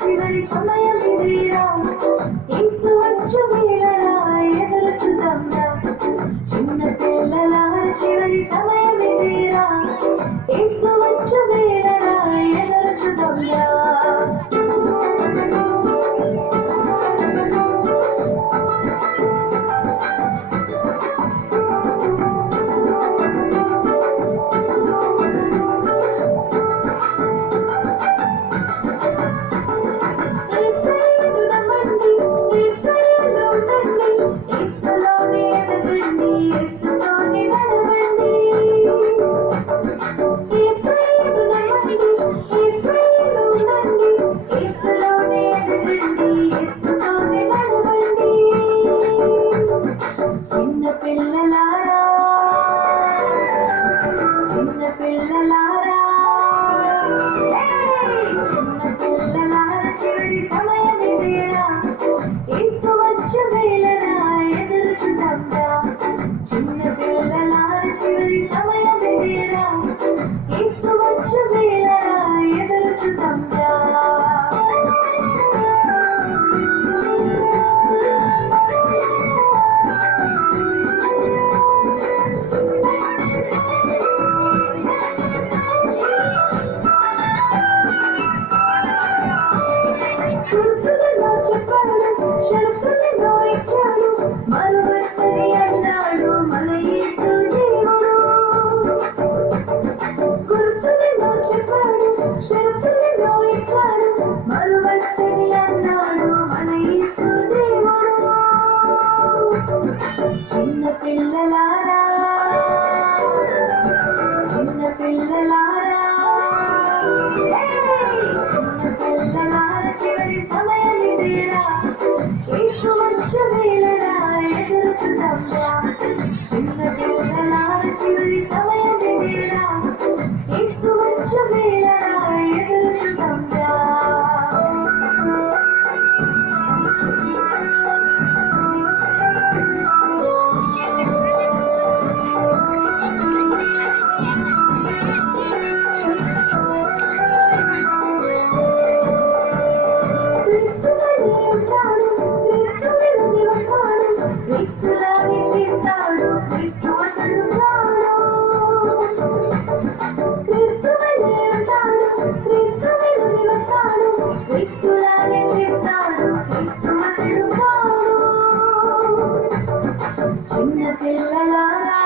చివరి సమయం ఇదేరా యేసు వచ్చు వేళరా ఎదురు చూద్దాంరా చిన్న పిల్లల చివరి సమయం ఇదేరా యేసు వచ్చు వేళరా ఎదురు చూద్దాంరా చిన్న పిల్లలారా చిన్న పిల్లలారా చివరి సమయం ఇదేరా యేసు వచ్చు వేళరా ఎదురు చూద్దాంరా చిన్న పిల్లలారా చివరి సమయం ఇదేరా యేసు వచ్చు వేళరా ఎదురు చూద్దాంరా షరతులను ఇచ్చాడు మరువస్తని అన్నాడు మన యేసు దేవుడు గుర్తులను చెప్పాడు షరతులను ఇచ్చాడు మరువస్తని అన్నాడు మన యేసు దేవుడు చిన్న పిల్లలారా చిన్న పిల్లలారా చిన్న పిల్లలారా చివరి సమయం ఇదేరా యేసు వచ్చు వేళరా ఎదురు చూద్దాంరా చిన్న పిల్లలారా చివరి సమయం ఇదేరా యేసు వచ్చు వేళరా ఎదురు చూద్దాంరా క్రీస్తులానే చేస్తాడు క్రీస్తు వచనున్నాడు క్రీస్తువనే ఉంటాడు క్రీస్తువిని నిలుస్తాడు క్రీస్తులానే చేస్తాడు క్రీస్తు వచనున్నాడు చిన్న పిల్లలారా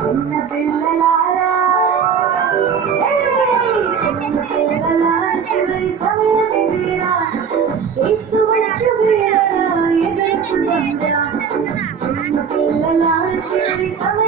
చిన్న పిల్లలారా చిన్న పిల్లలారా చివరి సమయం ఇదేరా యేసు వచ్చు వేళరా ఎదురు చూద్దాంరా చిన్న పిల్లలారా చివరి సమయం